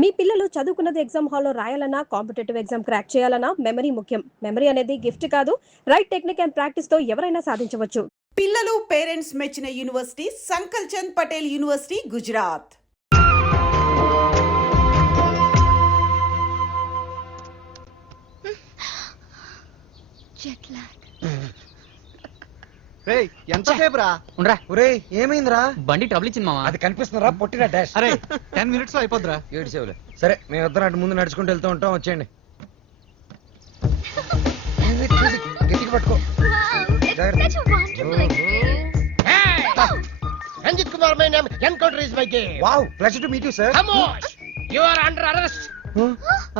మీ పిల్లలు చదువుకున్నది ఎగ్జామ్ హాల్లో రాయాలన్నా కాంపిటేటివ్ ఎగ్జామ్ క్రాక్ చేయాలన్నా మెమరీ ముఖ్యం. మెమరీ అనేది గిఫ్ట్ కాదు, రైట్ టెక్నిక్ అండ్ ప్రాక్టీస్ తో ఎవరైనా సాధించవచ్చు. పిల్లలు పేరెంట్స్ మెచ్చిన యూనివర్సిటీ సంకల్ చంద్ పటేల్ యూనివర్సిటీ గుజరాత్. ఎంతసేపు రా ఉండరా ఒరేయ్ ఏమైందిరా బండి ట్రబుల్ ఇచ్చింది మామ. అది కనిపిస్తుందిరా పొట్టిన డాష్ అరే 10 minutes లో అయిపోద్దిరా. ఏడు సేవులే సరే మేము ఇద్దరం అటు ముందు నడుచుకుంటూ వెళ్తూ ఉంటాం వచ్చేయండి గట్టిగా పట్టుకో Ranjith Kumar my name encounter is my game. Wow pleasure to meet you sir. ఖమోష్ యు ఆర్ అండర్ అరెస్ట్.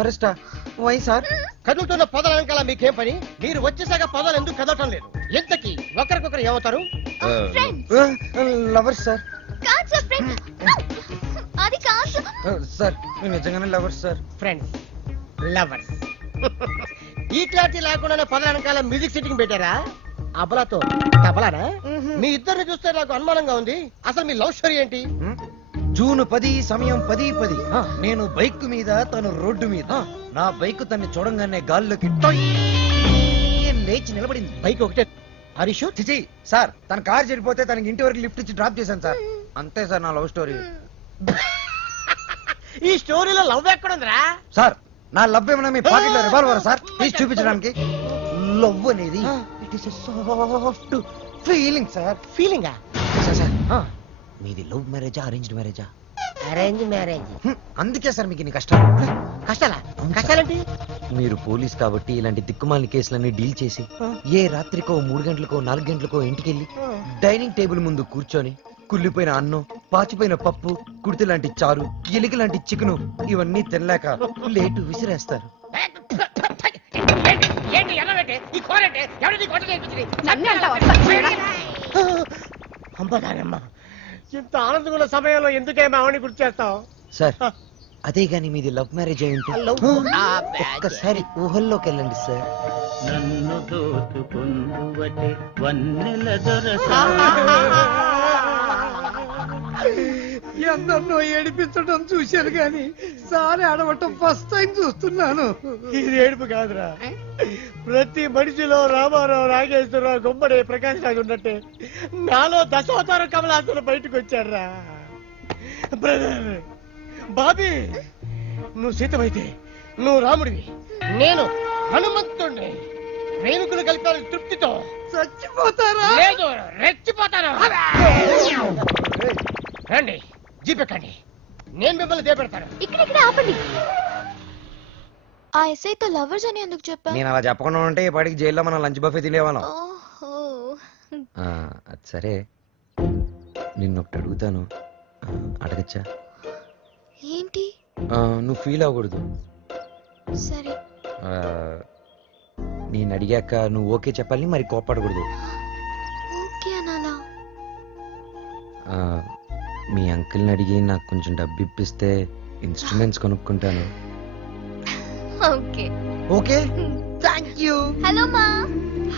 అరెస్టా వై సార్? కదులుతున్న పొదల వెనకాల మీకేం పని? మీరు వచ్చేసాక పొదలు ఎందుకు కదలటం లేదు? ఎంతకి ఒకరికొకరు ఏమవుతారు? Lovers sir. అది కాదు సార్ మేము నిజంగానే లవర్స్ సార్. Friends lovers. ఈ క్లారిటీ లేకుండానే పొదల వెనకాల మ్యూజిక్ సిట్టింగ్ పెట్టారా? అబలాతో తబలానా? మీ ఇద్దరిని చూస్తే నాకు అనుమానంగా ఉంది. అసలు మీ లవ్ స్టోరీ ఏంటి? జూన్ 10 సమయం 10:10. నేను బైక్ మీద తను రోడ్డు మీద. నా బైక్ తన్ని చూడంగానే గాల్లోకి లేచి నిలబడింది. బైక్ ఒకటే హరీష్ చిచి సార్ తన కార్ చెడిపోతే తనకి ఇంటి వరకు లిఫ్ట్ ఇచ్చి డ్రాప్ చేశాను సార్. అంతే సార్ నా లవ్ స్టోరీ. ఈ స్టోరీలో లవ్ ఎక్కడుందిరా? సార్ నా లవ్ ఏమన్నా మీ పాకెట్ లో రివాల్వర్ సార్ ప్లీజ్ చూపించడానికి. లవ్ అనేది it is soft feeling sir. ఫీలింగా? సార్ మీది లవ్ మ్యారేజా అరేంజ్డ్ మ్యారేజా? Arrange marriage. అందుకే సార్ మీకు ఇన్ని కష్టాలు. కష్టాలా? కష్టాలేంటి? మీరు పోలీస్ కాబట్టి ఇలాంటి దిక్కుమాలిన కేసులన్నీ డీల్ చేసి ఏ రాత్రికో 3 గంటలకో 4 గంటలకో ఇంటికెళ్ళి డైనింగ్ టేబుల్ ముందు కూర్చొని కుళ్ళిపోయిన అన్నం, పాచిపోయిన పప్పు, కుడితి లాంటి చారు, ఎలిక లాంటి చికెను ఇవన్నీ తినలేక లేటు విసిరేస్తారు. ఇంత ఆనందమైన సమయంలో ఎందుకే మావని గుర్తు చేస్తావు సార్? అదే గాని మీది లవ్ మ్యారేజ్ అయి ఉంటే ఒక్కసారి ఊహల్లోకి వెళ్ళండి సార్. నన్ను దోచుకుందువటే వన్నెల దొరసా. ఎందరినో ఏడిపించడం చూశాను గాని సారి ఆడవటం ఫస్ట్ టైం చూస్తున్నాను. ఇది ఏడుపు కాదురా, ప్రతి మనిషిలో రామారావు, నాగేశ్వరరావు, గుమ్మడి, ప్రకాష్ రాజు ఉన్నట్టే నాలో దశావతార కమలాసులు బయటకు వచ్చారా. బ్రదర్ బాబీ, నువ్వు సీతమైతే నువ్వు రాముడివి, నేను హనుమంతుడిని. ప్రేమికులు కలిపారు తృప్తితో. చచ్చిపోతారా? లేదు రెచ్చిపోతాను. రండి జీపెక్కండి, నేను మిమ్మల్ని దేపెడతాను. ఇక్కడ ఆపండి. ఆ ఎస్ఐతో లవర్స్ అని ఎందుకు చెప్పా? నేను అలా చెప్పకుండా ఉంటే ఈ పాటికి జైల్లో మనం లంచ్ బఫే తినేవాళ్ళం. ఓహో అది సరే నిన్నొకటి అడుగుతాను, అడగచ్చా? ఏంటి? నువ్వు ఫీల్ అవ్వకూడదు. సరే నేను అడిగాక నువ్వు ఓకే చెప్పాలి, మరి కోప్పడకూడదు. ఓకే అనాలా? మీ అంకుల్ని అడిగి నాకు కొంచెం డబ్బు ఇప్పిస్తే ఇన్స్ట్రుమెంట్స్ కొనుక్కుంటాను. Okay okay thank you. Hello మా.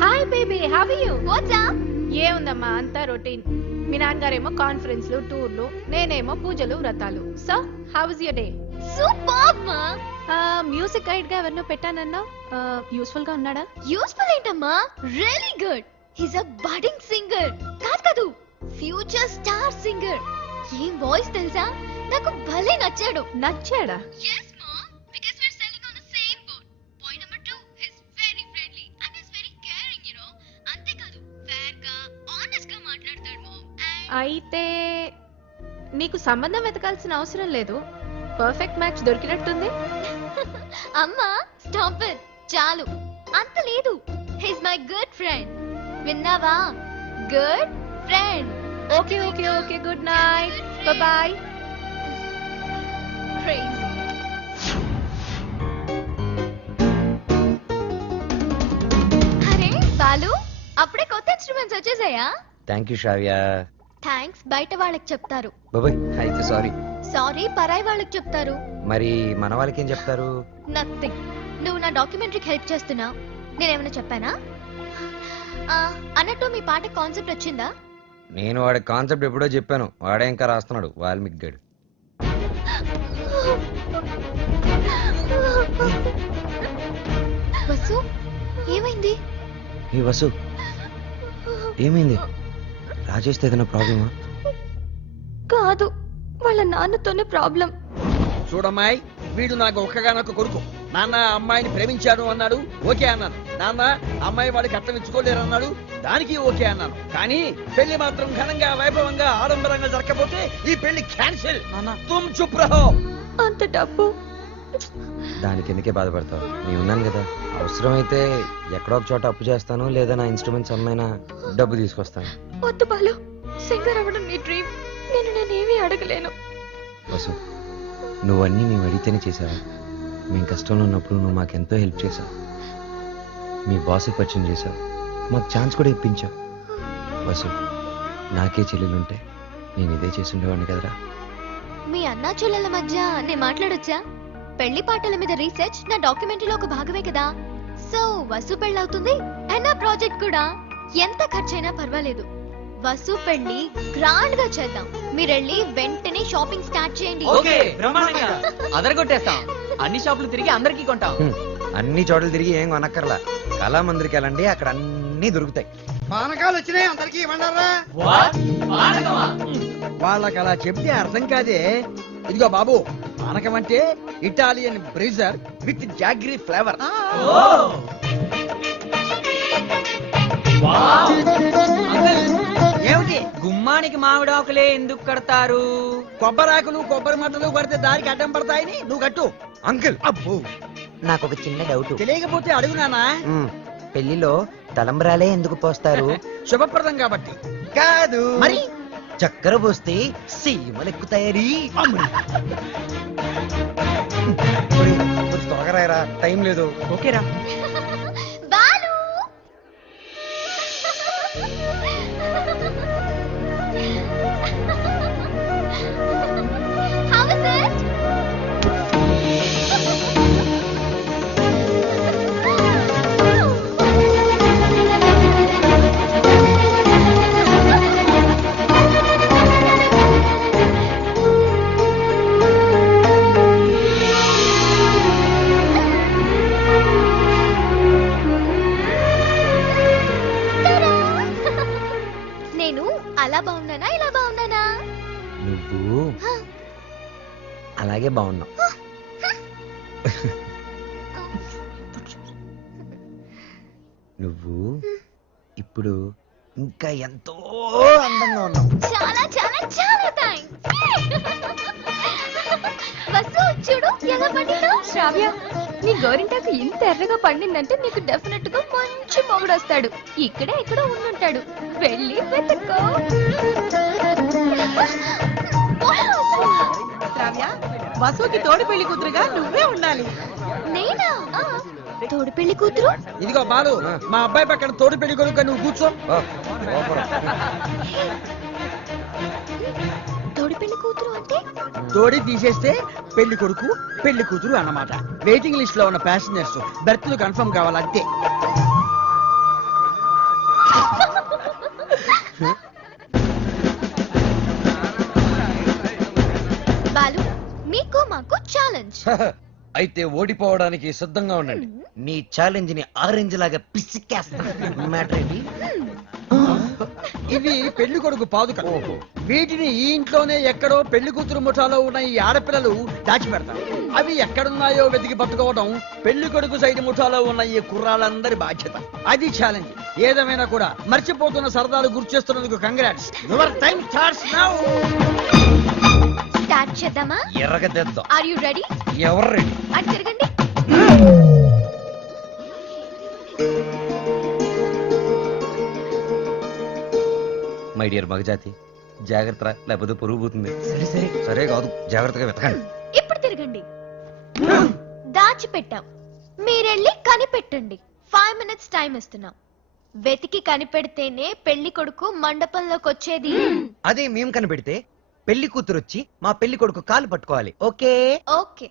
Hi baby, how are you? What's up? ఏముందమ్మా అంతా రొటీన్. మీ నాన్నగారేమో కాన్ఫరెన్స్లు, టూర్లు, నేనేమో పూజలు, వ్రతాలు. So how was your day? Super మా. మ్యూజిక్ గైడ్ గా ఎవరినో పెట్టానన్నా, యూస్ఫుల్ గా ఉన్నాడా? యూస్ఫుల్ ఏంటమ్మా, really good. He's a budding singer. కాదు ఫ్యూచర్ స్టార్ సింగర్. ఏం వాయిస్ తెలుసా, నాకు భలే నచ్చాడు. నచ్చాడా? yes mom, because we're selling on the same boat. Point number 2, he's very friendly and he's very caring, you know. ante kadu fair ga honest ga maatladtadu mom. అయితే నీకు సంబంధం వెతకాల్సిన అవసరం లేదు, పర్ఫెక్ట్ మ్యాచ్ దొరికినట్టుంది. అమ్మా స్టాప్ ఇట్, చాలు. అంత లేదు, he's my good friend. విన్నావా? Good friend. Okay okay okay, good night, bye bye. Crazy. అరే బాలు, అప్పుడే కొత్త ఇన్స్ట్రుమెంట్స్ వచ్చేసాయా? Thank you Shravya. థ్యాంక్స్ బయట వాళ్ళకి చెప్తారు. బాబాయ్ అయితే సారీ. సారీ పరాయి వాళ్ళకి చెప్తారు. మరి మన వాళ్ళకి ఏం చెప్తారు? నథింగ్. నువ్వు నా డాక్యుమెంటరీకి హెల్ప్ చేస్తున్నావు, నేనేమైనా చెప్పానా? అన్నట్టు మీ పాట కాన్సెప్ట్ వచ్చిందా? నేను వాడి కాన్సెప్ట్ ఎప్పుడో చెప్పాను, వాడే ఇంకా రాస్తున్నాడు వాల్మీకి గడు. ఏమైంది? ఏ వసు, ఏమైంది? రాజేష్తో ఏదైనా ప్రాబ్లమా? కాదు, వాళ్ళ నాన్నతోనే ప్రాబ్లం. చూడమ్మాయి, వీడు నాకు ఒక్కగానొక్క కొడుకు. నాన్న అమ్మాయిని ప్రేమించాడు అన్నాడు, ఓకే అన్నాను. నాన్న అమ్మాయి వాడికి అర్థం ఇచ్చుకోలేరు అన్నాడు, దానికి ఓకే అన్నాను. కానీ పెళ్లి మాత్రం ఘనంగా వైభవంగా ఆడంబరంగా జరగకపోతే ఈ పెళ్లి క్యాన్సిల్. తుమ్ చుప్ రహో. అంత డబ్బు దానికి ఎందుకే బాధపడతావు? నేను ఉన్నాను కదా. అవసరమైతే ఎక్కడో ఒక చోట అప్పు చేస్తాను, లేదా నా ఇన్స్ట్రుమెంట్స్ అమ్మైనా డబ్బు తీసుకొస్తాను. వద్దు బాలు, సింగర్ అవ్వడం నీ డ్రీమ్. నేనేమీ అడగలేను. వసు, నువ్వన్నీ మేము అడిగితేనే చేసావా? మేము కష్టంలో ఉన్నప్పుడు నువ్వు మాకెంతో హెల్ప్ చేసావు. మీ బాస్కి పరిచయం చేసావు, మాకు ఛాన్స్ కూడా ఇప్పించావు. వసు, నాకే చెల్లెలుంటే నేను ఇదే చేసి ఉండేవాడిని కదరా. మీ అన్నా చెల్లెల మధ్య నేను మాట్లాడొచ్చా? పెళ్లి పాటల మీద రీసెర్చ్ నా డాక్యుమెంటరీలో ఒక భాగమే కదా. సో వసు పెళ్ళవుతుంది అండ్ నా ప్రాజెక్ట్ కూడా. ఎంత ఖర్చైనా పర్వాలేదు, వసు పెళ్లి గ్రాండ్ గా చేద్దాం. మీరెళ్ళి వెంటనే షాపింగ్ స్టార్ట్ చేయండి. ఓకే, బ్రహ్మాండంగా అదరగొట్టేస్తాం. అన్ని షాపులు తిరిగి అందరికీ కొంటాం. అన్ని చోట్ల తిరిగి ఏం కొనక్కర్లా, కళామందిరికి వెళ్ళండి, అక్కడ అన్ని దొరుకుతాయి. పానకాలు వచ్చినాయి, అందరికి ఇవ్వండారా. వాళ్ళకి అలా చెప్తే అర్థం కాదే. ఇదిగో బాబు, పానకం అంటే Italian Brezza with jaggery flavour. ఏమిటి? గుమ్మానికి మామిడాకులే ఎందుకు కడతారు? కొబ్బరాకులు కొబ్బరి మట్టలు కొడితే దారికి అడ్డం పడతాయని నువ్వు కట్టు. అంకుల్, అబ్బో, నాకు ఒక చిన్న డౌట్. తెలియకపోతే అడుగు నానా. పెళ్లిలో తలంబ్రాలే ఎందుకు పోస్తారు? శుభప్రదం కాబట్టి. కాదు మరి చక్కెర పోస్తే సీమలెక్కుతాయని. త్వరగా రాయరా, టైం లేదు. ఓకేరా. Balu How is it? నేను అలా బాగున్నానా ఇలా బాగున్నానా? నువ్వు అలాగే బాగున్నావు. నువ్వు ఇప్పుడు ఇంకా ఎంతో అందంగా ఉన్నావు. చాలా చాలా చాలా థాంక్స్. వసు చూడు ఎలా పండిందో. శ్రావ్య, నీ గోరింటాకు ఇంత ఎర్రగా పండిందంటే నీకు డెఫినెట్ గా మంచి మొగుడు వస్తాడు. ఇక్కడే ఎక్కడో ఉండుంటాడు, వెళ్ళి వెతుక్కో. శ్రావ్య, వసుకి తోడు పెళ్లి కూతురుగా నువ్వే ఉండాలి. నేనా? తోడు పెళ్లి కూతురు? ఇదిగో బాలు, మా అబ్బాయి పక్కన తోడు పెళ్లి కొడుకు నువ్వు కూర్చో. తోడు పెళ్లి కూతురు అంటే? తోడి తీసేస్తే పెళ్లి కొడుకు పెళ్లి కూతురు అన్నమాట. వెయిటింగ్ లిస్ట్ లో ఉన్న ప్యాసింజర్స్ బెర్త్లు కన్ఫర్మ్ కావాలంతే. బాలు, మీకు మాకు ఛాలెంజ్. అయితే ఓడిపోవడానికి సిద్ధంగా ఉండండి. నీ ఛాలెంజ్ ని ఆరెంజ్ లాగా పిసికేస్తా. మ్యాటర్ ఏంటి? ఇవి పెళ్లి కొడుకు పాదుకలు. వీటిని ఈ ఇంట్లోనే ఎక్కడో పెళ్లి కూతురు ముఠాలో ఉన్న ఈ ఆడపిల్లలు దాచిపెడతారు. అవి ఎక్కడున్నాయో వెతికి పట్టుకోవడం పెళ్లి కొడుకు సైడ్ ముఠాలో ఉన్న ఈ కుర్రాళ్ళందరి బాధ్యత. అది ఛాలెంజ్. ఏదేమైనా కూడా మర్చిపోతున్న సరదాలు గుర్తు చేస్తున్నందుకు congrats. Your time starts now. Start చేద్దామా? ఎర్రగద్దేద్దాం. Are you ready? ఎవరు రెడీ? అటు తిరగండి. మై డియర్ మగజాతి, జాగ్రత్త, లేకపోతే పొరుగు పోతుంది. సరే సరే సరే కాదు, జాగ్రత్తగా వెతకండి. ఇప్పుడు తిరగండి. దాచిపెట్టాం, మీరెళ్ళి కనిపెట్టండి. 5 minutes టైం ఇస్తున్నాం. వెతికి కనిపెడితేనే పెళ్లి కొడుకు మండపంలోకి వచ్చేది. అదే మేము కనిపెడితే పెళ్లి కూతురు వచ్చి మా పెళ్లి కొడుకు కాలు పట్టుకోవాలి. ఓకే? ఓకే.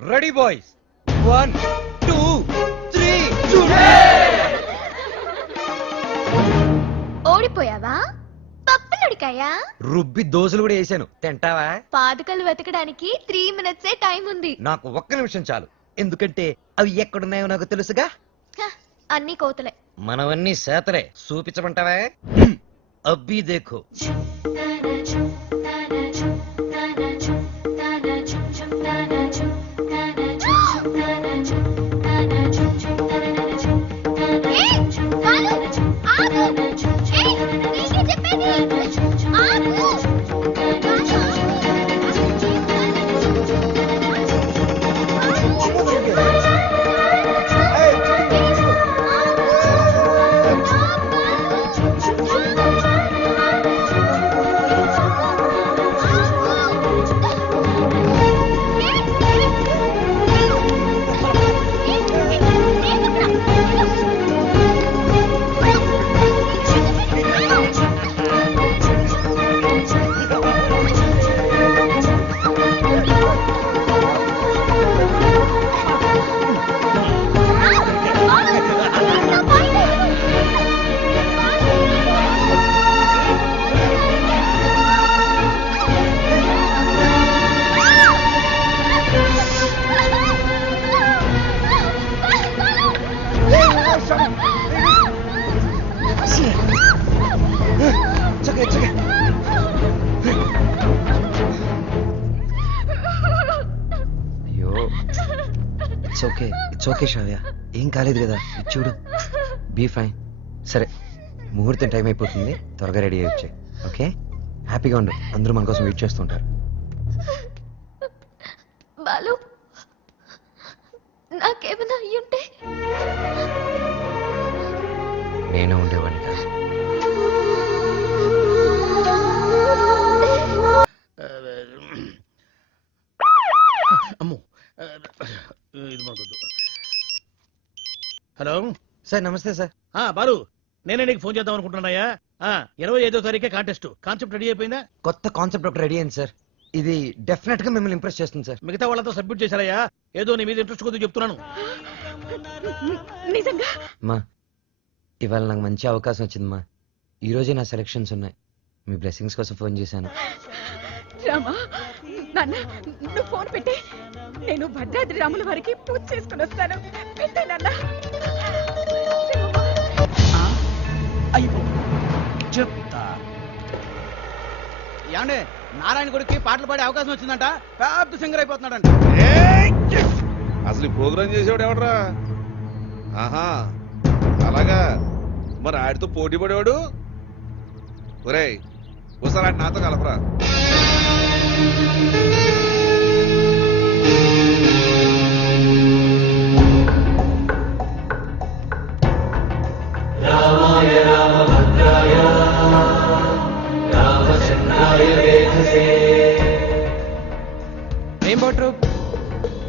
Ready boys, 1 2 3. ఓడిపోయావా? పప్పులుడికాయా? రుబ్బి దోశలు కూడా వేసాను, తింటావా? పాదుకలు వెతకడానికి 3 minutes టైం ఉంది. నాకు ఒక్క నిమిషం చాలు, ఎందుకంటే అవి ఎక్కడున్నాయో నాకు తెలుసుగా. అన్ని కోతలే. మనవన్నీ సేతలే చూపించమంటావా? అబ్బి దేఖో. ఏయ్, బాలు, ఆగు. ఏయ్, నీకే చెప్పేది. ఆగు. అయ్యో, ఇట్స్ ఓకే శ్రావ్య, ఏం కాలేదు కదా. ఇది చూడు, బీ ఫైన్. సరే, ముహూర్తం టైం అయిపోతుంది, త్వరగా రెడీ అయ్యి వచ్చాయి. ఓకే, హ్యాపీగా ఉండు, అందరూ మన కోసం వెయిట్ చేస్తుంటారు. బాలు, నాకేమైనా అయ్యుంటే నేను ఉండేవాడిని కాదు. అమ్ము, ఇది మనకొద్దు. హలో సార్ నమస్తే సార్. బాలు, నేనే నీకు ఫోన్ చేద్దాం అనుకుంటున్నాయా? 25వ తారీఖే కాన్సెప్ట్ రెడీ అయిపోయిందా? కొత్త కాన్సెప్ట్ ఒకటి రెడీ అయింది సార్. ఇది డెఫినెట్ గా మిమ్మల్ని ఇంప్రెస్ చేస్తుంది సార్. మిగతా వాళ్ళతో సబ్మిట్ చేశారయ్యా, ఏదో నీ మీద ఇంట్రెస్ట్ కొద్దిగా చెప్తున్నాను. నిజంగా మా ఇవాళ నాకు మంచి అవకాశం వచ్చింది మా. ఈ రోజే నా సెలక్షన్స్ ఉన్నాయి. మీ బ్లెస్సింగ్స్ కోసం ఫోన్ చేశాను. రామా, నాన్న నువ్వు ఫోన్ పెట్టి, నేను భద్రాద్రి రాముల వారికి పూజ చేసుకుని వస్తాను. పెట్టే నాన్న. చెప్తా. ఏమండే, నారాయణ గుడికి పాటలు పాడే అవకాశం వచ్చిందంట, పెద్ద సింగర్ అయిపోతున్నాడంట. అసలు ఈ ప్రోగ్రామ్ చేసేవాడు ఎవడరా? ఆహా, అలాగా. మరి ఆడితో పోటీ పడేవాడు. ఒరేయ్, ఒకసారి ఆడి నాతో కలపరా. రెయిన్బో ట్రూప్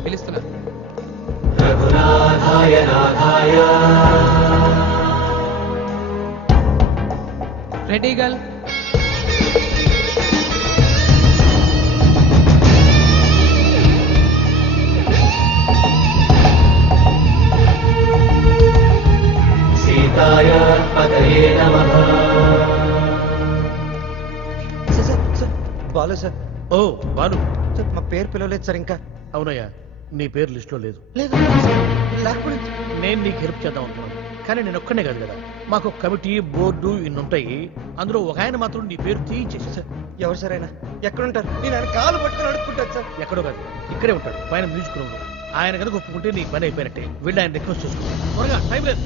పిలుస్తున్నా. Ready girl. Sir, Balu sir. ఓ బాలు, సార్, మా పేరు పిలవలేదు సార్ ఇంకా. అవునయ్యా, నీ పేరు లిస్ట్ లో లేదు. లేదు, లేకపోతే నేను నీకు హెల్ప్ చేద్దాం అనుకున్నాను, కానీ నేను ఒక్కనే కాదు కదా, మాకు కమిటీ, బోర్డు ఇన్ని ఉంటాయి. అందులో ఒక ఆయన మాత్రం నీ పేరు తీయించేసి. సార్, ఎవరు సార్ ఆయన? ఎక్కడుంటారు? నేను ఆయన కాలు పట్టుకుని అడుక్కుంటాను సార్. ఎక్కడో కాదు, ఇక్కడే ఉంటాడు, పైన మ్యూజిక్ రూమ్ లో. ఆయన కనుక ఒప్పుకుంటే నీ పని అయిపోయినట్టే. వెళ్ళి ఆయన రిక్వెస్ట్ చేసుకో, త్వరగా, టైం లేదు.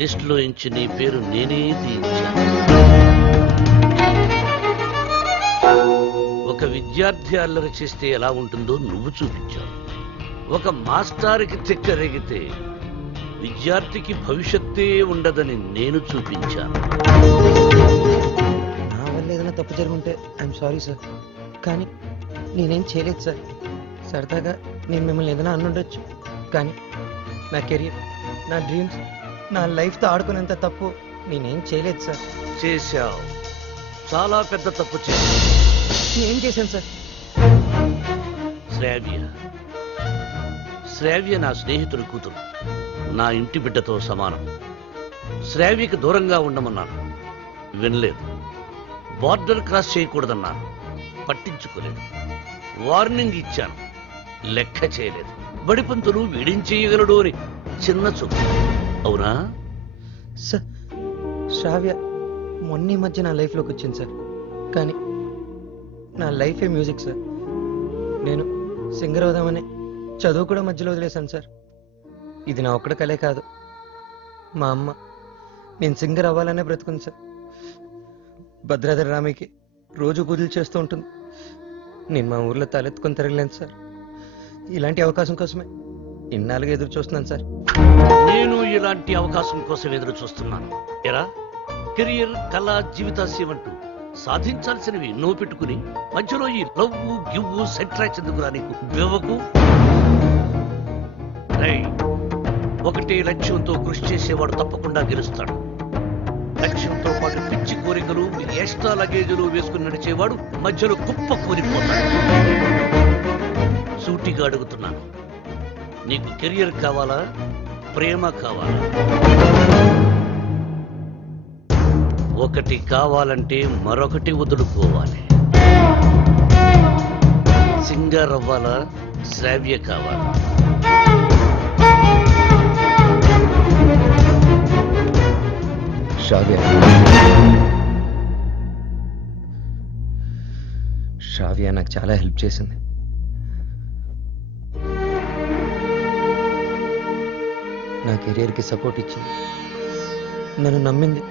లిస్ట్ లో ఇంచి నీ పేరు నేనే తీయించాను. ఒక విద్యార్థి అల్లరి చేస్తే ఎలా ఉంటుందో నువ్వు చూపించావు. ఒక మాస్టారికి చెక్కరేగితే విద్యార్థికి భవిష్యత్తే ఉండదని నేను చూపించాను. నా వల్ల ఏదైనా తప్పు జరుగుంటే ఐఎమ్ సారీ సార్, కానీ నేనేం చేయలేదు సార్. సరదాగా నేను మిమ్మల్ని ఏదైనా అనుండొచ్చు, కానీ నా కెరీర్, నా డ్రీమ్స్, నా లైఫ్తో ఆడుకునేంత తప్పు నేనేం చేయలేదు సార్. చేశావు, చాలా పెద్ద తప్పు చేశావు. నేనేం చేశాను సార్? శ్రావ్య నా స్నేహితుడి కూతురు, నా ఇంటి బిడ్డతో సమానం. శ్రావ్యకి దూరంగా ఉండమన్నాను, వినలేదు. బార్డర్ క్రాస్ చేయకూడదన్నాను, పట్టించుకోలేదు. వార్నింగ్ ఇచ్చాను, లెక్క చేయలేదు. బడిపంతులు వీడిం చేయగలడు అని చిన్న చూపు. అవునా? సార్, శ్రావ్య మొన్న ఈ మధ్య నా లైఫ్లోకి వచ్చింది సార్, కానీ నా లైఫే మ్యూజిక్ సార్. నేను సింగర్ అవుదామని చదువు కూడా మధ్యలో వదిలేశాను సార్. ఇది నా ఒక్కడ కలే కాదు, మా అమ్మ నేను సింగర్ అవ్వాలనే బ్రతుకుంది సార్. భద్రాద్రి రామయ్యకి రోజు పూజలు చేస్తూ ఉంటుంది. నేను మా ఊర్లో తలెత్తుకొని తిరగలేను సార్. ఇలాంటి అవకాశం కోసమే ఇన్నాళ్ళుగా ఎదురు చూస్తున్నాను సార్. నేను ఇలాంటి అవకాశం కోసం ఎదురు చూస్తున్నాను. ఎరా, కెరియర్, కళ, జీవితాశయం అంటూ సాధించాల్సినవి ఎన్నో పెట్టుకుని మధ్యలో ఈ లవ్వు గివ్వు సెంట్రాక్స్ ఎందుకురా నీకు? బివ్వకు. ఒకటే లక్ష్యంతో కృషి చేసేవాడు తప్పకుండా గెలుస్తాడు. లక్ష్యంతో పాటు పిచ్చి కోరికలు, ఎక్స్ట్రా లగేజీలు వేసుకుని నడిచేవాడు మధ్యలో కుప్ప కూలిపోతాడు. సూటిగా అడుగుతున్నాను, నీకు కెరియర్ కావాలా, ప్రేమ కావాలా? ఒకటి కావాలంటే మరొకటి వదులుకోవాలి. సింగర్ అవ్వాలా, శ్రావ్య కావాలా? శ్రావ్య నాకు చాలా హెల్ప్ చేసింది. నా కెరీర్కి సపోర్ట్ ఇచ్చింది, నన్ను నమ్మింది.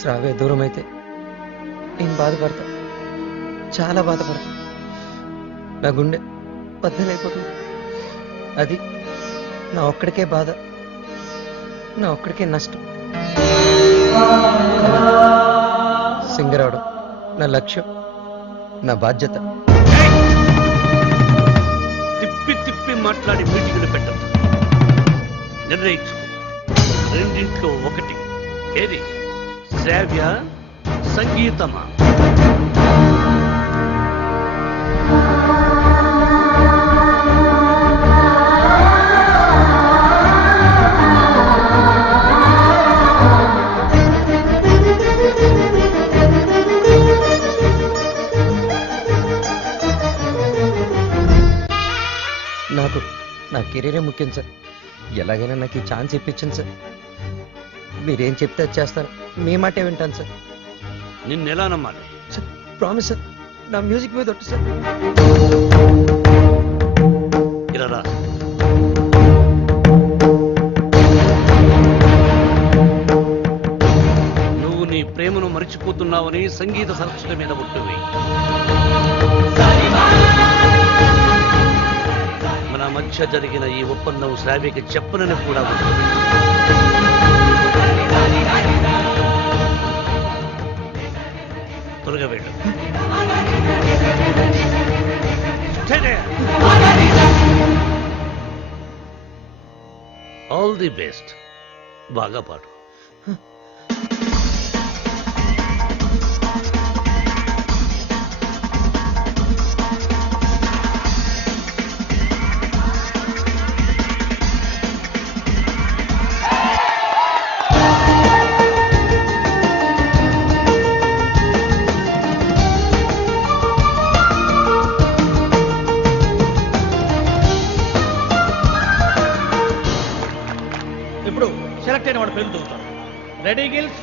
శ్రావ్య దూరం అయితే నేను బాధపడతా, చాలా బాధపడతా. నా గుండె బద్దలైపోతుంది. అది నా ఒక్కడికే బాధ, నా ఒక్కడికే నష్టం. సింగర్ అవడం నా లక్ష్యం, నా బాధ్యత. తిప్పి తిప్పి మాట్లాడి మీటింగ్లు పెట్టదు. నిర్ణయించు, రెండింట్లో ఒకటి. ఏది, శ్రావ్య సంగీతమా? నాకు నా కెరీరే ముఖ్యం సార్. ఎలాగైనా నాకు ఈ ఛాన్స్ ఇప్పించండి సార్. మీరేం చెప్తే అది చేస్తాను, మీ మాటే వింటాను సార్. నిన్నెలా నమ్మాలి? సార్ ప్రామిస్ సార్, నా మ్యూజిక్ మీద ఒట్టు సార్. ఇలా రా. నువ్వు నీ ప్రేమను మరిచిపోతున్నావని సంగీత సరస్వతి మీద ఒట్టువి. మన మధ్య జరిగిన ఈ ఒప్పందం శ్రావ్యకి చెప్పనని కూడా ఉంటుంది. త్వరగా వెళ్ళు. All the best. బాగా పాడు. ఇప్పుడు సెలెక్ట్ అయిన వాడు పేరు చూస్తాం. Ready gills,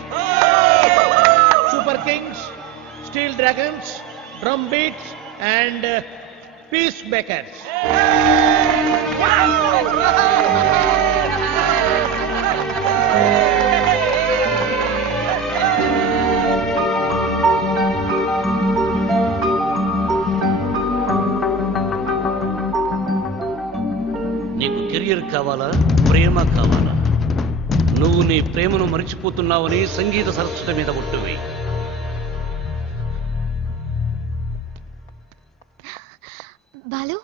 super kings, steel dragons, drum beats and peace makers. నీకు కెరియర్ కావాలా, ప్రేమ కావాలా? నువ్వు నీ ప్రేమను మరిచిపోతున్నావని సంగీత సరస్వతి మీద ఒట్టువి. బాలు,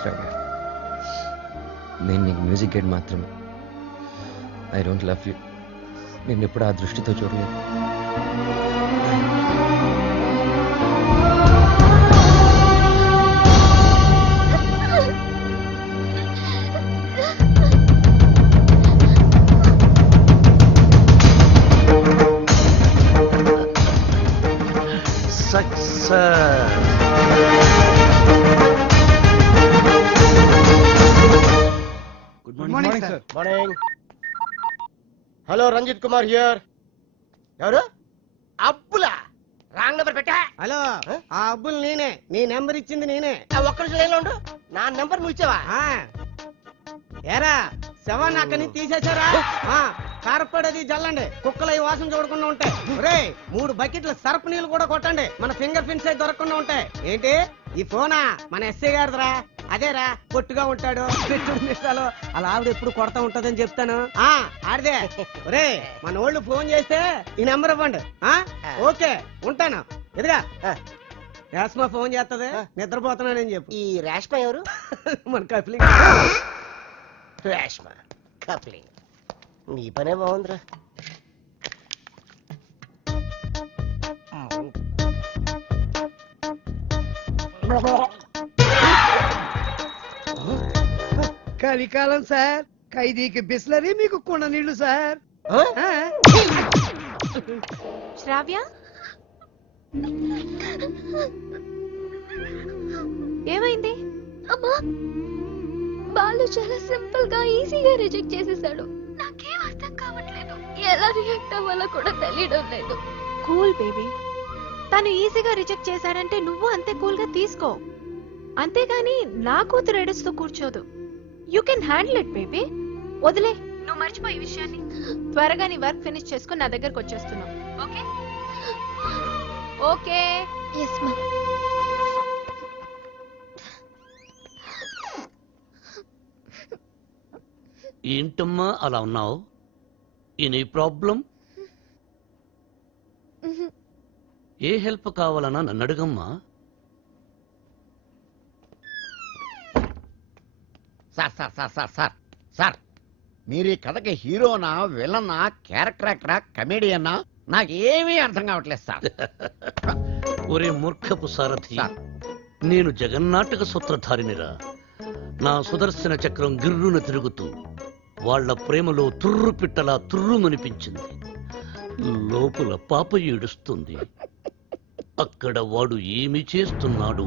శ్రావ్య, నేను నీకు మ్యూజిక్ గైడ్ మాత్రమే. I don't love you. నేను ఎప్పుడు ఆ దృష్టితో చూడలేదు. Good morning sir. Morning. Hello, Ranjith Kumar here. ఎవరు? అబ్బులా? రాంగ్ నెంబర్ పెట్టా. హలో, ఆ అబ్బుల్ నేనే. నీ నెంబర్ ఇచ్చింది నేనే. ఒక్క నిమిషం లైన్లో ఉండు. నా నెంబర్ నువ్వు ఇచ్చావా? ఏరా, శవాన్ని అక్కడి నుంచి తీసేశారా? కారపడేది జల్లండి, కుక్కలు ఈ వాసన చూడకుండా ఉంటాయి. ఒరే, 3 బకెట్ల సర్ఫ్ నీళ్ళు కూడా కొట్టండి, మన ఫింగర్ ప్రింట్స్ అయితే దొరకకుండా ఉంటాయి. ఏంటి ఈ ఫోనా? మన ఎస్ఐ గారిదిరా. అదేరా, పొట్టుగా ఉంటాడు, పెట్టుడు నిమిషాలు అలా ఆవిడ ఎప్పుడు కొడతా ఉంటదని చెప్తాను. ఆడిదే. ఒరే, మన వాళ్ళు ఫోన్ చేస్తే ఈ నెంబర్ ఇవ్వండి. ఓకే, ఉంటాను. ఎదుగా రేష్మ ఫోన్ చేస్తుంది, నిద్రపోతున్నానని చెప్పు. ఈ రేష్మ ఎవరు? మన కప్లింగ్. రేష్మ కప్లింగ్. నీ పనే బాగుందిరా. కలికాలం సార్, ఖైదీకి బిస్లరీ, మీకు కుండ నీళ్లు సార్. శ్రావ్య, ఏమైంది? అమ్మా, బాలు చాలా సింపుల్ గా ఈజీగా రిజెక్ట్ చేసేసాడు. నాకేం అర్థం కావట్లేదు, ఎలా రియాక్ట్ అవ్వాలో కూడా తెలియడం లేదు. కూల్ బేబీ, తను ఈజీగా రిజెక్ట్ చేశాడంటే నువ్వు అంతే కూల్ గా తీసుకో. అంతేగాని నా కూతురు ఏడుస్తూ కూర్చోదు. You can handle it baby. వదిలే, నువ్వు మర్చిపోయి ఈ విషయాన్ని. త్వరగా నీ వర్క్ ఫినిష్ చేసుకుని నా దగ్గరకు వచ్చేస్తున్నావు. ఓకే? ఓకే. ఎస్ మా. ఏంటమ్మా అలా ఉన్నావు? Any problem? ఏ హెల్ప్ కావాలన్నా నన్ను అడగమ్మా. Sir sir sir sir sir sir, మీరు ఈ కథకి హీరోనా, విలనా, క్యారెక్టర్ యాక్టరా, కమేడియన్నా, నాకేమీ అర్థం కావట్లేదు సార్. ఒరే మూర్ఖపు సారథి, నేను జగన్నాటక సూత్రధారినిరా. నా సుదర్శన చక్రం గిర్రున తిరుగుతూ వాళ్ల ప్రేమలో తుర్రు పిట్టలా తుర్రుమనిపించింది. లోపల పాప ఏడుస్తుంది. అక్కడ వాడు ఏమి చేస్తున్నాడు?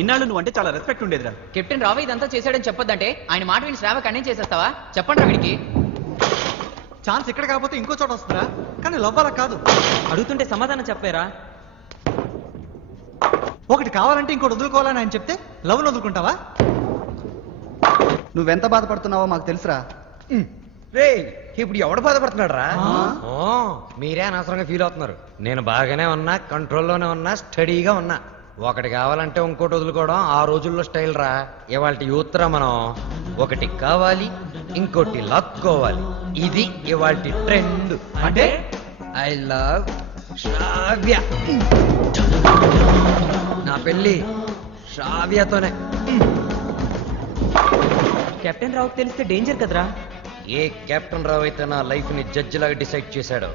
ఇన్నాళ్ళు నువ్వు అంటే చాలా రెస్పెక్ట్ ఉండేదిరా. కెప్టెన్ రావు ఇదంతా చేశాడని చెప్పొద్దంటే ఆయన మాట విని శ్రావ కన్నే చేసేస్తావా? చెప్పండి వీడికి. ఛాన్స్ ఇక్కడ కాకపోతే ఇంకో చోట వస్తుందా? కానీ లవ్ అలా కాదు. అడుగుతుంటే సమాధానం చెప్పారా? ఒకటి కావాలంటే ఇంకోటి వదులుకోవాలని ఆయన చెప్తే లవ్ను వదులుకుంటావా? నువ్వెంత బాధపడుతున్నావో మాకు తెలుసురా. రే, ఇప్పుడు ఎవడు బాధపడుతున్నాడు రా? మీరే అనవసరంగా ఫీల్ అవుతున్నారు. నేను బాగానే ఉన్నా, కంట్రోల్లోనే ఉన్నా, స్టడీగా ఉన్నా. ఒకటి కావాలంటే ఇంకోటి వదులుకోవడం ఆ రోజుల్లో స్టైల్ రా. ఇవాళ యూత్ రా మనం. ఒకటి కావాలి, ఇంకోటి లాక్కోవాలి. ఇది ఇవాళ ట్రెండ్. అంటే ఐ లవ్ శ్రావ్య. నా పెళ్ళి శ్రావ్యతోనే. కెప్టెన్ రావుకి తెలిస్తే డేంజర్ కదరా. ఏ కెప్టెన్ రావు అయితే నా లైఫ్ ని జడ్జి లాగా డిసైడ్ చేశాడో,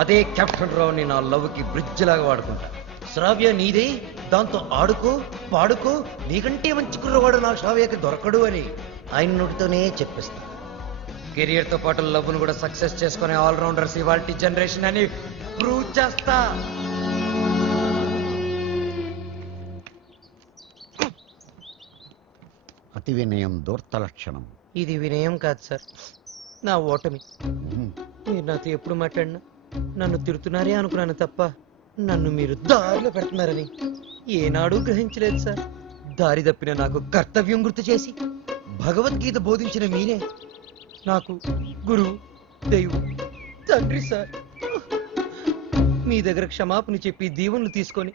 అదే కెప్టెన్ రావుని నా లవ్ కి బ్రిడ్జ్ లాగా వాడుకుంటా. శ్రావ్య నీదే, దాంతో ఆడుకో, పాడుకో, నీకంటే మంచి కుర్రవాడు నా శ్రావ్యకి దొరకడు అని ఆయన నోటితోనే చెప్పిస్తా. కెరియర్ తో పాటు లవ్ ను కూడా సక్సెస్ చేసుకునే ఆల్రౌండర్స్ ఇవాల్టి జనరేషన్ అని ప్రూవ్ చేస్తా. అతి వినయం దూర్త లక్షణం. ఇది వినయం కాదు సార్, నా ఓటమి. మీరు నాతో ఎప్పుడు మాట్లాడినా నన్ను తిడుతున్నారే అనుకున్నాను తప్ప నన్ను మీరు దారిలో పెడుతున్నారని ఏనాడూ గ్రహించలేదు సార్. దారి తప్పిన నాకు కర్తవ్యం గుర్తు చేసి భగవద్గీత బోధించిన మీరే నాకు గురువు, దైవం, తండ్రి సార్. మీ దగ్గర క్షమాపణ చెప్పి దీవెనలు తీసుకొని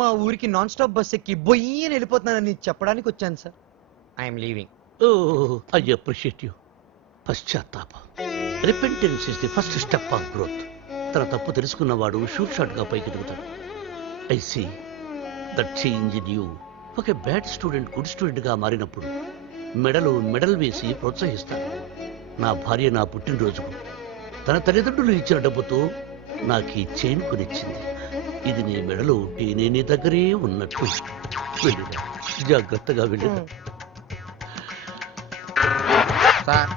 మా ఊరికి నాన్ స్టాప్ బస్ ఎక్కి బొయ్యని వెళ్ళిపోతున్నానని చెప్పడానికి వచ్చాను sir. I'm leaving. Oh, I appreciate you. పశ్చాత్తాపం. Repentance is the first step of growth. తన తప్పు తెలుసుకున్నవాడు షూట్ షాట్ గా పైకి దిగుతాడు. I see that change in you ఒక బ్యాడ్ స్టూడెంట్ గుడ్ స్టూడెంట్ గా మారినప్పుడు మెడలో మెడల్ వేసి ప్రోత్సహిస్తాను. నా భార్య నా పుట్టినరోజుకు తన తల్లిదండ్రులు ఇచ్చిన డబ్బుతో నాకు ఈ చైన్ కొనిచ్చింది. ఇది నీ మెడలో ఉంటే నేను నీ దగ్గరే ఉన్నట్టు. వెళ్ళిరా, జాగ్రత్తగా వెళ్ళిరా. సార్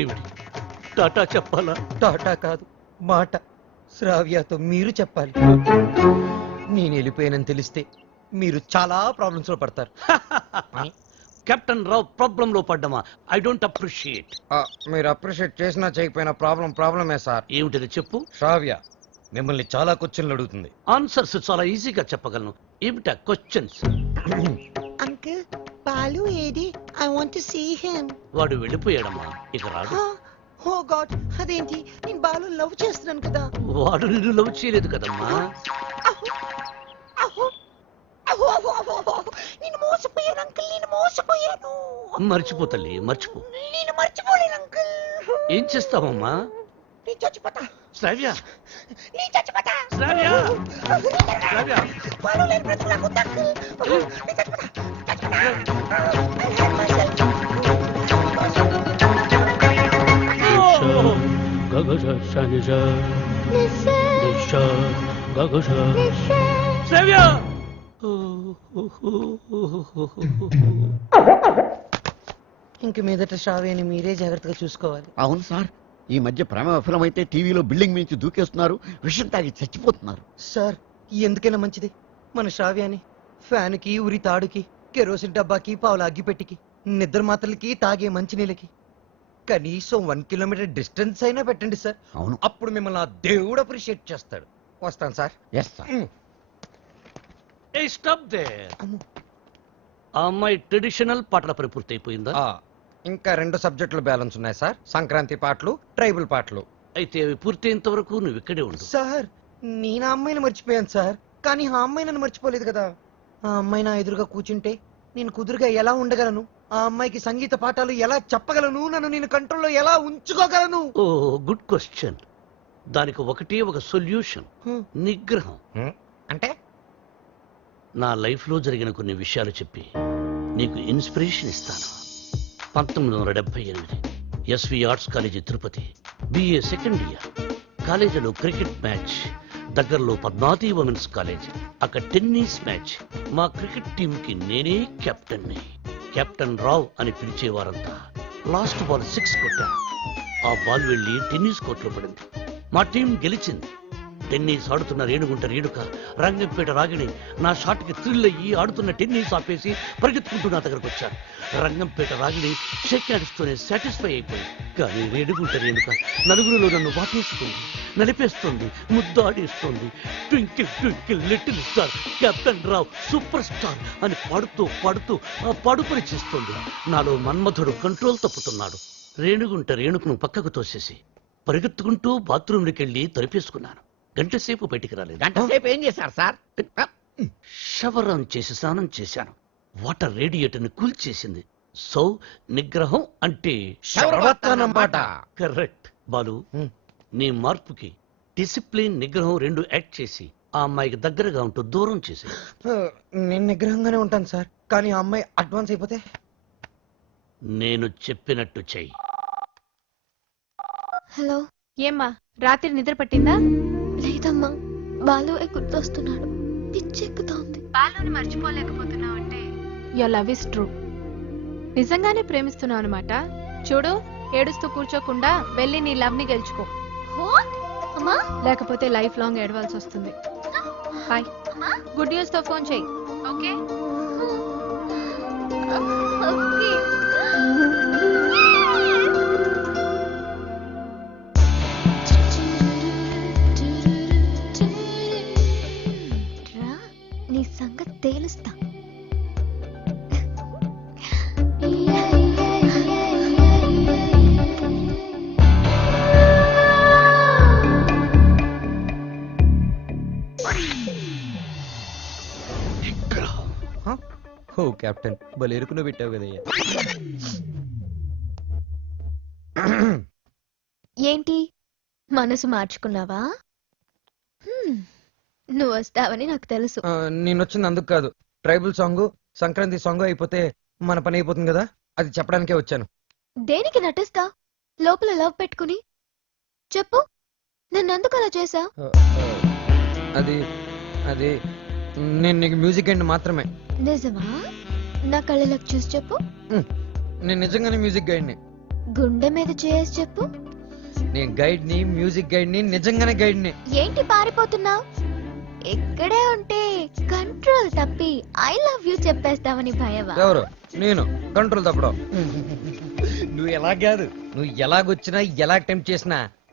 ఏమిటి టాటా చెప్పాలా? టాటా కాదు, మాట. శ్రావ్యతో మీరు చెప్పాలి. నేను వెళ్ళిపోయానని తెలిస్తే మీరు చాలా ప్రాబ్లమ్స్ లో పడతారు. కెప్టెన్ రావు ప్రాబ్లం లో పడ్డమా? I don't appreciate. మీరు అప్రిషియేట్ చేసినా చేయకపోయినా ప్రాబ్లమే సార్. ఏమిటది చెప్పు. శ్రావ్య మిమ్మల్ని చాలా క్వశ్చన్లు అడుగుతుంది. ఆన్సర్స్ చాలా ఈజీగా చెప్పగలను. ఏమిటా క్వశ్చన్స్? అంకుల్ బాలు ఏది? I want to see him. వాడు వెళ్ళిపోయాడమ్మా, ఇక రాడు. ఓ గాడ్, అదేంటి? నేను బాలు లవ్ చేస్తున్నాను కదా. వాడు నిన్ను లవ్ చేయలేదు కదమ్మా. నేను మోసపోయాను అంకుల్, నేను మోసపోయాను. మర్చిపో తల్లి, మర్చిపో. నేను మర్చిపోలేను అంకుల్. ఏం చేస్తావమ్మా? నేను చచ్చిపోతా. శ్రావ్య, నేను చచ్చిపోతా. శ్రావ్య, శ్రావ్య. బాలు లేని బ్రతుకు నాకు వద్దు అంకుల్. నేను చచ్చిపోతా. శ్రావ్య. ఇంక మీదట శ్రావ్యని మీరే జాగ్రత్తగా చూసుకోవాలి. అవును సార్, ఈ మధ్య ప్రేమ విఫలమైతే టీవీలో బిల్డింగ్ నుంచి దూకేస్తున్నారు, విషయం తాగి చచ్చిపోతున్నారు. సార్ ఎందుకైనా మంచిది మన శ్రావ్యాన్ని ఫ్యాన్కి, ఉరి తాడుకి, కెరోసిన్ డబ్బాకి, పావుల అగ్గిపెట్టికి, నిద్ర మాత్రలకి, తాగే మంచినీళ్ళకి కనీసం 1 కిలోమీటర్ డిస్టెన్స్ అయినా పెట్టండి సార్. అవును, అప్పుడు మిమ్మల్ని ఆ దేవుడు అప్రిషియేట్ చేస్తాడు. వస్తాను sir. Yes sir. A stop there. ఆ అమ్మాయి ట్రెడిషనల్ పాటల పని పూర్తయిపోయిందా? ఇంకా 2 సబ్జెక్టులు బ్యాలెన్స్ ఉన్నాయి సార్. సంక్రాంతి పాటలు, ట్రైబల్ పాటలు. అయితే అవి పూర్తయినంత వరకు నువ్వు ఇక్కడే ఉండు. సార్ నేను ఆ అమ్మాయిని మర్చిపోయాను సార్, కానీ ఆ అమ్మాయి నన్ను మర్చిపోలేదు కదా. ఆ అమ్మాయి నా ఎదురుగా కూర్చుంటే నేను కుదురుగా ఎలా ఉండగలను? ఆ అమ్మాయికి సంగీత పాఠాలు ఎలా చెప్పగలను? నన్ను నేను కంట్రోల్లో ఎలా ఉంచుకోగలను? ఓ గుడ్ క్వశ్చన్. దానికి ఒకటే ఒక సొల్యూషన్, నిగ్రహం. అంటే నా లైఫ్ లో జరిగిన కొన్ని విషయాలు చెప్పి నీకు ఇన్స్పిరేషన్ ఇస్తాను. 1978 SV arts college Tirupati, BA second year. కాలేజీలో క్రికెట్ మ్యాచ్, దగ్గరలో పద్మావతి ఉమెన్స్ కాలేజ్, అక్కడ టెన్నిస్ మ్యాచ్. మా క్రికెట్ టీం కి నేనే కెప్టెన్ని. కెప్టెన్ రావ్ అని పిలిచేవారంతా. లాస్ట్ బాల్ 6 కొట్టా. ఆ బాల్ వెళ్లి టెన్నిస్ కోర్టులో పడింది. మా టీం గెలిచింది. టెన్నిస్ ఆడుతున్న రేణుగుంట రేణుక, రంగంపేట రాగిణి నా షాట్ కి థ్రిల్ అయ్యి ఆడుతున్న టెన్నిస్ ఆపేసి పరిగెత్తుకుంటూ నా దగ్గరకు వచ్చారు. రంగంపేట రాగిణి షేక్ హ్యాండ్స్తోనే సాటిస్ఫై అయిపోయింది. కానీ రేణుగుంట రేణుక నలుగురిలో నన్ను వాటేస్తుంది, నలిపేస్తుంది, ముద్దాడేస్తుంది. Twinkle twinkle little star, captain Rao super star అని పాడుతూ పాడుతూ ఆ పాడుపని చేస్తుంది. నాలో మన్మధుడు కంట్రోల్ తప్పుతున్నాడు. రేణుగుంట రేణుకును పక్కకు తోసేసి పరిగెత్తుకుంటూ బాత్రూంలోకి వెళ్ళి తలుపేసుకున్నాను. గంట సేపు బయటికి రాలేదు. గంట సేపు ఏం చేశారు సార్? షవర్ ఆన్ చేసి స్నానం చేశాను. వాటర్ రేడియేటర్ ని కూల్ చేసింది. సో నిగ్రహం అంటే కరెక్ట్. బాలు, నీ మార్పుకి డిసిప్లిన్, నిగ్రహం 2 యాక్ట్ చేసి ఆ అమ్మాయికి దగ్గరగా ఉంటూ దూరం చేసి. నేను నిగ్రహంగానే ఉంటాను సార్, కానీ ఆ అమ్మాయి అడ్వాన్స్ అయిపోతే? నేను చెప్పినట్టు చెయ్యి. హలో. ఏమ్మా, రాత్రి నిద్ర పట్టిందా? లేదమ్మా, బాలు గుర్తొస్తున్నాడు. పిచ్చెక్కుతోంది. బాలుని మర్చిపోలేకపోతున్నావు అంటే యువర్ లవ్ ఇస్ ట్రూ. నిజంగానే ప్రేమిస్తున్నావు అనమాట. చూడు, ఏడుస్తూ కూర్చోకుండా వెళ్ళి నీ లవ్ ని గెలుచుకో. అమ్మా, లేకపోతే లైఫ్ లాంగ్ ఏడవాల్సి వస్తుంది. బాయ్. గుడ్ న్యూస్ తో ఫోన్ చెయ్యి. ఓకే? ఓకే. నీ సంగతి తేలుస్తా. ఓ కెప్టెన్, భలే ఎరుకులో పెట్టావు కదయ్యా. ఏంటి, మనసు మార్చుకున్నావా? నువ్వు వస్తావని నాకు తెలుసు. నేను వచ్చింది అందుకు కాదు, ట్రైబల్ సాంగ్ సంక్రాంతి సాంగ్ అయిపోతే మన పని అయిపోతుంది కదా, అది చెప్పడానికే వచ్చాను. దేనికి నటిస్తా లోపల లవ్ పెట్టుకుని? చెప్పు, నన్నెందుకు అలా చేసా? అది అది నేను నీకు మ్యూజిక్ గైడ్ మాత్రమే. నిజమా? నా కళ్ళలోకి చూసి చెప్పు. నేను నిజంగానే మ్యూజిక్ గైడ్ని. గుండె మీద చేసి చెప్పు. నేను గైడ్ని, మ్యూజిక్ గైడ్ని, నిజంగానే గైడ్ని. ఏంటి పారిపోతున్నావు? ఇక్కడే ఉంటే కంట్రోల్ తప్పి ఐ లవ్ యూ చెప్పేస్తావని భయమా? ఎవరు? నేను కంట్రోల్ తప్పడం. నువ్వు ఎలా కాదు, నువ్వు ఎలాగొచ్చినా ఎలా అటెంప్ట్ చేసినా